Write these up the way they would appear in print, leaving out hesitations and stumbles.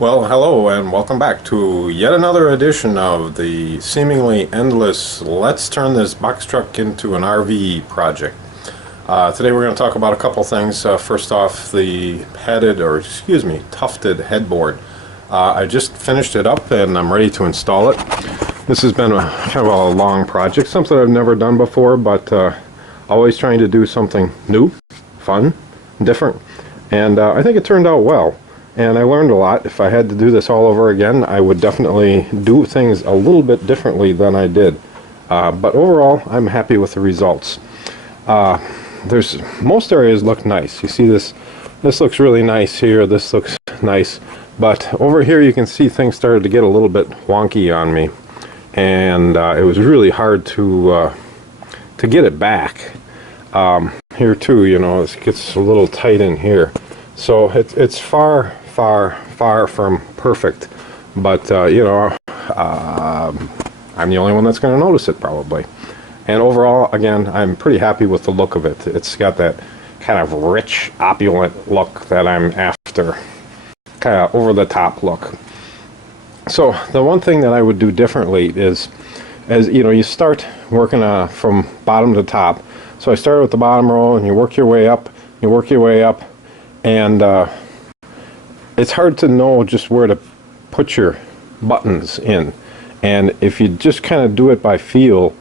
Well, hello and welcome back to yet another edition of the seemingly endless let's turn this box truck into an RV project. Today we're going to talk about a couple things. First off, the tufted headboard. I just finished it up and I'm ready to install it. This has been kind of a long project, something I've never done before, but always trying to do something new, fun, different, and I think it turned out well. And I learned a lot. If I had to do this all over again, I would definitely do things a little bit differently than I did. But overall, I'm happy with the results. Most areas look nice. You see this looks really nice here, this looks nice. But over here you can see things started to get a little bit wonky on me. And it was really hard to get it back. Here too, you know, it gets a little tight in here. So it's far from perfect, but I'm the only one that's going to notice it probably. And overall, again, I'm pretty happy with the look of it. It's got that kind of rich, opulent look that I'm after, kind of over the top look. So the one thing that I would do differently is, as you know, you start working from bottom to top. So I started with the bottom row, and you work your way up, and it's hard to know just where to put your buttons in. And if you just kind of do it by feel,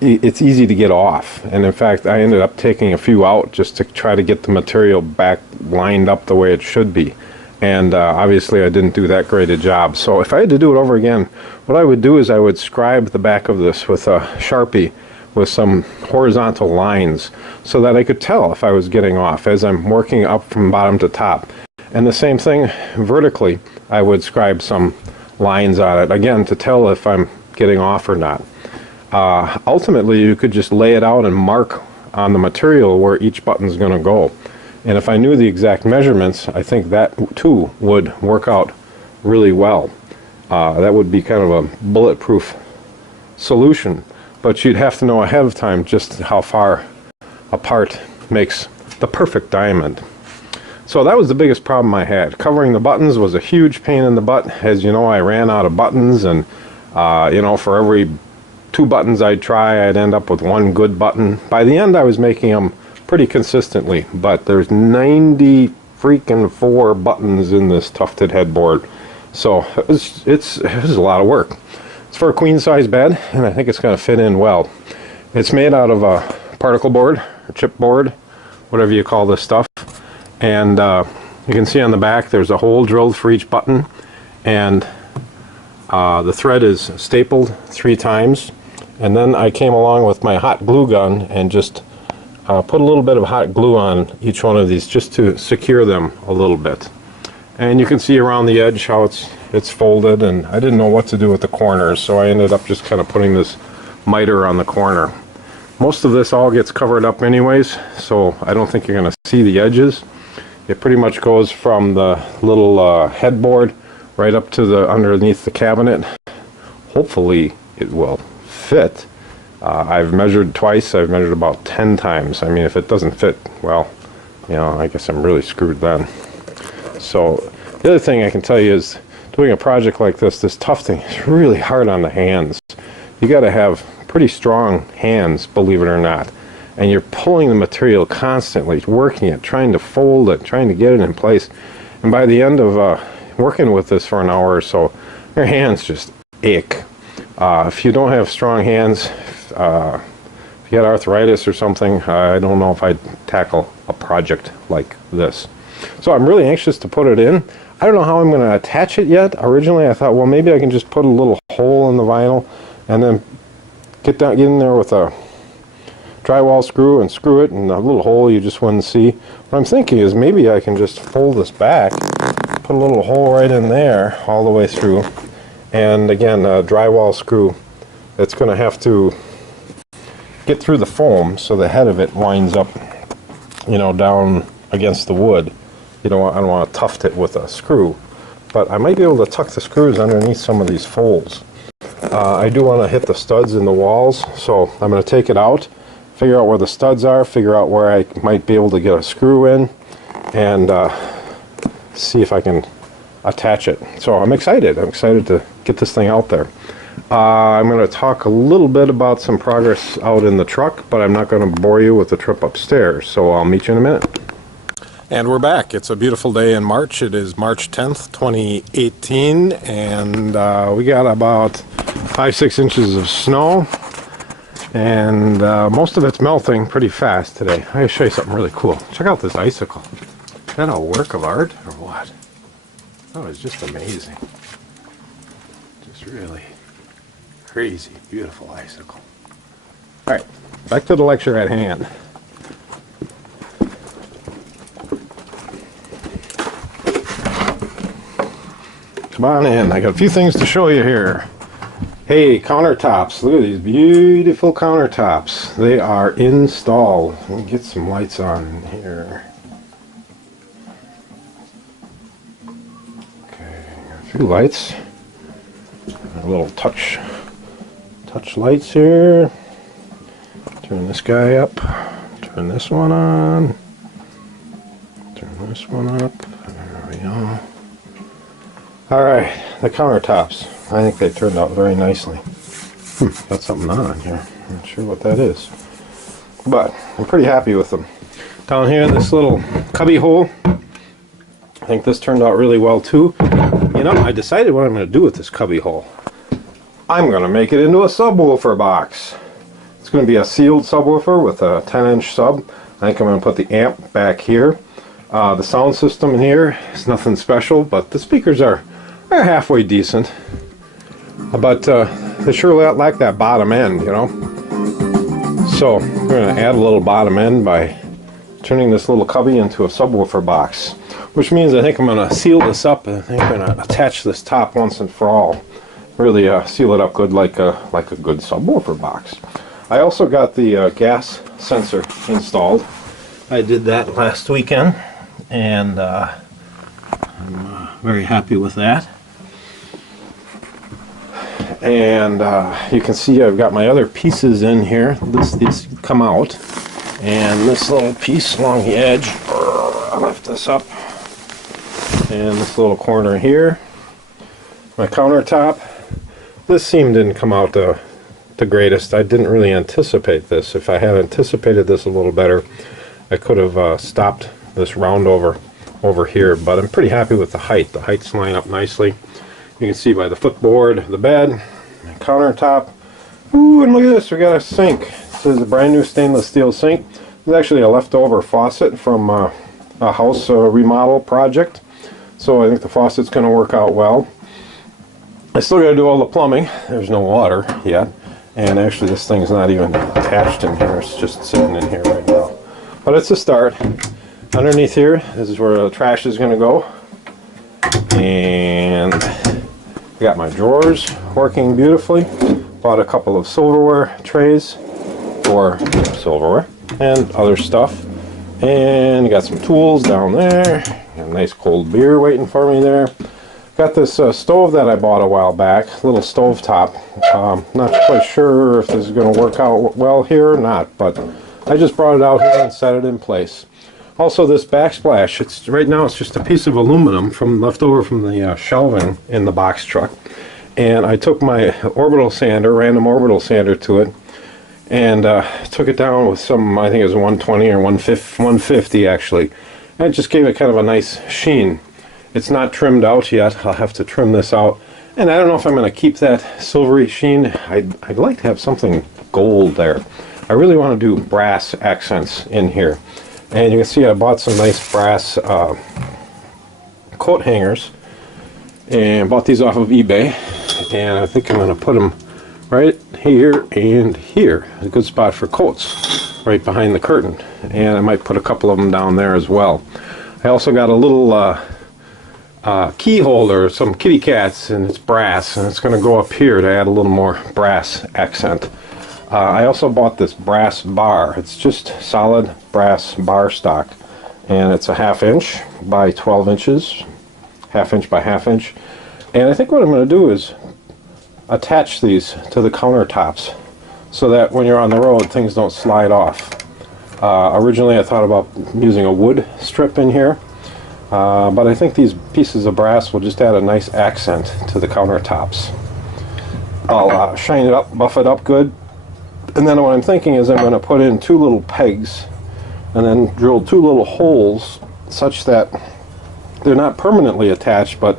it's easy to get off. And in fact, I ended up taking a few out just to try to get the material back lined up the way it should be. And obviously I didn't do that great a job. So if I had to do it over again, what I would do is I would scribe the back of this with a Sharpie with some horizontal lines so that I could tell if I was getting off as I'm working up from bottom to top. And the same thing vertically, I would scribe some lines on it, again, to tell if I'm getting off or not. Ultimately, you could just lay it out and mark on the material where each button's going to go. And if I knew the exact measurements, I think that too would work out really well. That would be kind of a bulletproof solution. But you'd have to know ahead of time just how far apart makes the perfect diamond. So that was the biggest problem I had. Covering the buttons was a huge pain in the butt. As you know, I ran out of buttons, and for every 2 buttons I'd try, I'd end up with 1 good button. By the end, I was making them pretty consistently, but there's 90 freaking 4 buttons in this tufted headboard. So it's a lot of work. It's for a queen size bed, and I think it's going to fit in well. It's made out of a particle board, or chipboard, whatever you call this stuff. And you can see on the back there's a hole drilled for each button, and the thread is stapled 3 times. And then I came along with my hot glue gun and just put a little bit of hot glue on each one of these just to secure them a little bit. And you can see around the edge how it's folded, and I didn't know what to do with the corners, so I ended up just kind of putting this miter on the corner. Most of this all gets covered up anyways, so I don't think you're going to see the edges. It pretty much goes from the little headboard right up to the underneath the cabinet. Hopefully it will fit. I've measured twice. I've measured about 10 times. I mean, if it doesn't fit, well, I guess I'm really screwed then. So the other thing I can tell you is doing a project like this tufting is really hard on the hands. You got to have pretty strong hands, believe it or not. And you're pulling the material constantly, working it, trying to fold it, trying to get it in place. And by the end of working with this for an hour or so, your hands just ache. If you don't have strong hands, if you got arthritis or something, I don't know if I'd tackle a project like this. So I'm really anxious to put it in. I don't know how I'm going to attach it yet. Originally I thought, well, maybe I can just put a little hole in the vinyl and then get in there with a drywall screw and screw it in a little hole you just wouldn't see. What I'm thinking is maybe I can just fold this back, put a little hole right in there all the way through, and again a drywall screw that's going to have to get through the foam so the head of it winds up down against the wood. I don't want to tuft it with a screw, but I might be able to tuck the screws underneath some of these folds. I do want to hit the studs in the walls, so I'm going to take it out, figure out where the studs are, figure out where I might be able to get a screw in, and see if I can attach it. So I'm excited. I'm excited to get this thing out there. I'm going to talk a little bit about some progress out in the truck, but I'm not going to bore you with the trip upstairs. So I'll meet you in a minute. And we're back. It's a beautiful day in March. It is March 10th, 2018, and we got about 5-6 inches of snow, and most of it's melting pretty fast today. I'm going to show you something really cool. Check out this icicle. Is that a work of art or what? Oh, it's just amazing. Just really crazy, beautiful icicle. All right, back to the lecture at hand. Come on in. I got a few things to show you here. Hey, countertops. Look at these beautiful countertops. They are installed. Let me get some lights on in here. Okay, got a few lights. A little touch lights here. Turn this guy up. Turn this one on. Turn this one up. There we go. Alright, the countertops. I think they turned out very nicely. Got something on here. I'm not sure what that is. But I'm pretty happy with them. Down here, this little cubby hole. I think this turned out really well too. You know, I decided what I'm going to do with this cubby hole. I'm going to make it into a subwoofer box. It's going to be a sealed subwoofer with a 10-inch sub. I think I'm going to put the amp back here. The sound system in here is nothing special, but the speakers are halfway decent. But they sure lack that bottom end, you know. So we're going to add a little bottom end by turning this little cubby into a subwoofer box. Which means I think I'm going to seal this up, and I think I'm going to attach this top once and for all. Really seal it up good like a good subwoofer box. I also got the gas sensor installed. I did that last weekend, and I'm very happy with that. And you can see I've got my other pieces in here. These come out, and this little piece along the edge, I'll lift this up, and this little corner here, my countertop. This seam didn't come out the greatest. I didn't really anticipate this. If I had anticipated this a little better, I could have stopped this round over here, but I'm pretty happy with the height. The heights line up nicely. You can see by the footboard, the bed, the countertop. Ooh, and look at this, we got a sink. This is a brand new stainless steel sink. It's actually a leftover faucet from a house remodel project. So I think the faucet's going to work out well. I still got to do all the plumbing. There's no water yet. And actually this thing's not even attached in here. It's just sitting in here right now. But it's a start. Underneath here, this is where the trash is going to go. And I got my drawers working beautifully. Bought a couple of silverware trays for silverware and other stuff. And got some tools down there. Got a nice cold beer waiting for me there. Got this stove that I bought a while back, little stove top. Not quite sure if this is going to work out well here or not, but I just brought it out here and set it in place. Also, this backsplash, right now it's just a piece of aluminum left over from the shelving in the box truck. And I took my orbital sander, random orbital sander to it, and took it down with some, I think it was 120 or 150 actually. And it just gave it kind of a nice sheen. It's not trimmed out yet. I'll have to trim this out. And I don't know if I'm going to keep that silvery sheen. I'd like to have something gold there. I really want to do brass accents in here. And you can see I bought some nice brass coat hangers. And bought these off of eBay. And I think I'm going to put them right here and here. A good spot for coats. Right behind the curtain. And I might put a couple of them down there as well. I also got a little key holder, some kitty cats, and it's brass, and it's going to go up here to add a little more brass accent. I also bought this brass bar. It's just solid brass bar stock, and it's a 1/2 inch by 12 inches, 1/2 inch by 1/2 inch. And I think what I'm going to do is attach these to the countertops so that when you're on the road things don't slide off. Originally I thought about using a wood strip in here. but I think these pieces of brass will just add a nice accent to the countertops. I'll shine it up, buff it up good, and then what I'm thinking is I'm going to put in 2 little pegs and then drill 2 little holes such that they're not permanently attached but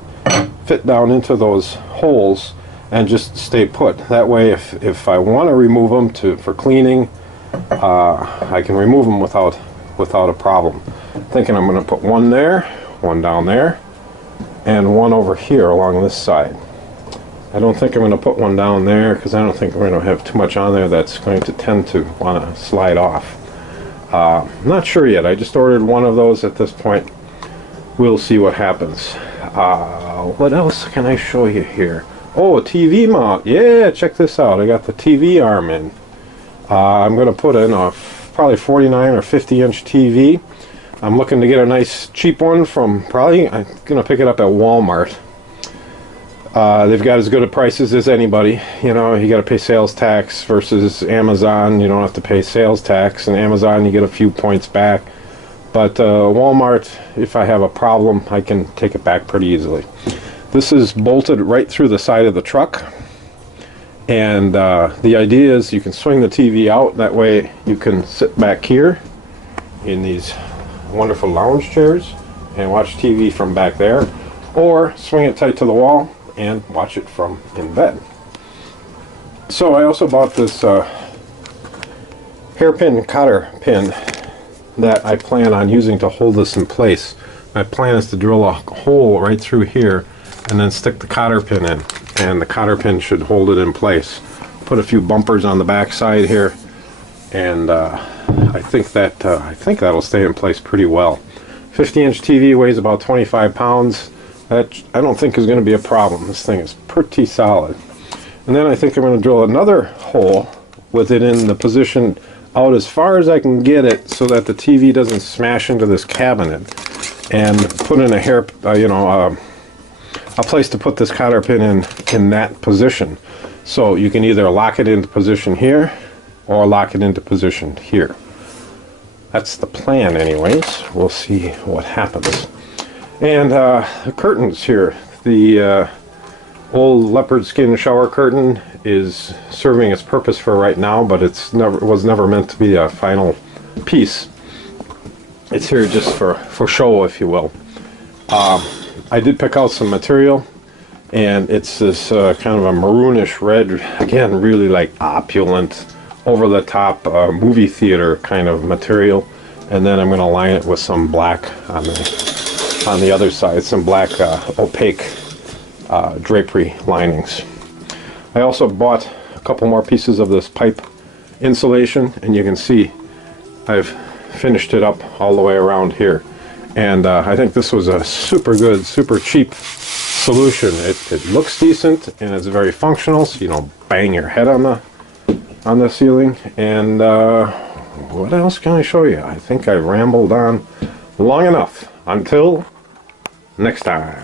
fit down into those holes and just stay put. That way if I want to remove them for cleaning, I can remove them without a problem. Thinking I'm going to put one there, one down there, and one over here along this side. I don't think I'm going to put one down there because I don't think we're going to have too much on there that's going to tend to want to slide off. I'm not sure yet. I just ordered one of those at this point. We'll see what happens. What else can I show you here? Oh, a TV mount. Yeah, check this out. I got the TV arm in. I'm going to put in a probably 49 or 50 inch TV. I'm looking to get a nice cheap one from I'm going to pick it up at Walmart. They've got as good a prices as anybody. You know, you got to pay sales tax versus Amazon. You don't have to pay sales tax, and Amazon you get a few points back. But Walmart, if I have a problem, I can take it back pretty easily. This is bolted right through the side of the truck, and the idea is you can swing the TV out. That way you can sit back here in these wonderful lounge chairs and watch TV from back there, or swing it tight to the wall and watch it from in bed. So I also bought this hairpin cotter pin that I plan on using to hold this in place. My plan is to drill a hole right through here and then stick the cotter pin in, and the cotter pin should hold it in place. Put a few bumpers on the back side here, and I think that'll stay in place pretty well. 50-inch TV weighs about 25 pounds. That I don't think is going to be a problem. This thing is pretty solid. And then I think I'm going to drill another hole with it in the position out as far as I can get it so that the TV doesn't smash into this cabinet, and put in a place to put this cotter pin in that position. So you can either lock it into position here or lock it into position here. That's the plan anyways. We'll see what happens. And the curtains here. The old leopard skin shower curtain is serving its purpose for right now, but it was never meant to be a final piece. It's here just for show, if you will. I did pick out some material, and it's this kind of a maroonish red, again, really like opulent, over-the-top movie theater kind of material. And then I'm going to line it with some black on the other side, some black opaque drapery linings. I also bought a couple more pieces of this pipe insulation, and you can see I've finished it up all the way around here. And I think this was a super good, super cheap solution. It looks decent, and it's very functional, so you don't bang your head on the ceiling. And what else can I show you? I think I rambled on long enough. Until next time.